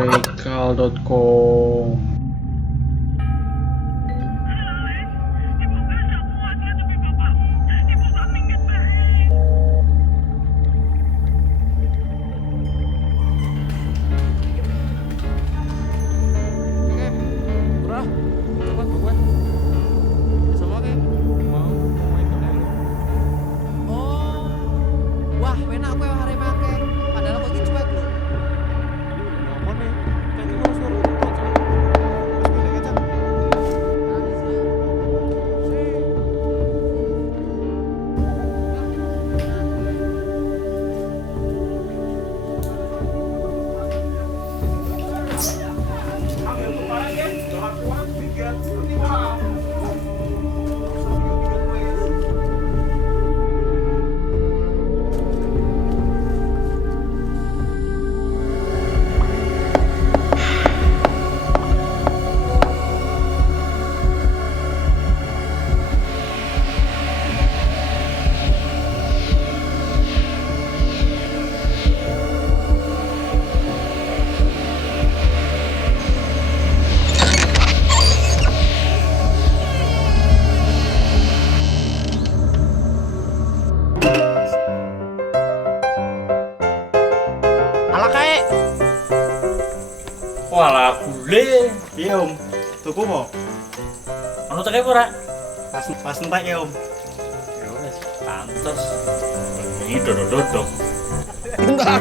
Rekal.com. Wah, enak kowe arep make. Padahal kok iki cuek lho. Ala kae. Walah gule. Iya om, tuku po. Anu teke ora? Pas entek ya om. Ya wis, pantes. Ini dodok-dodok. Enggak.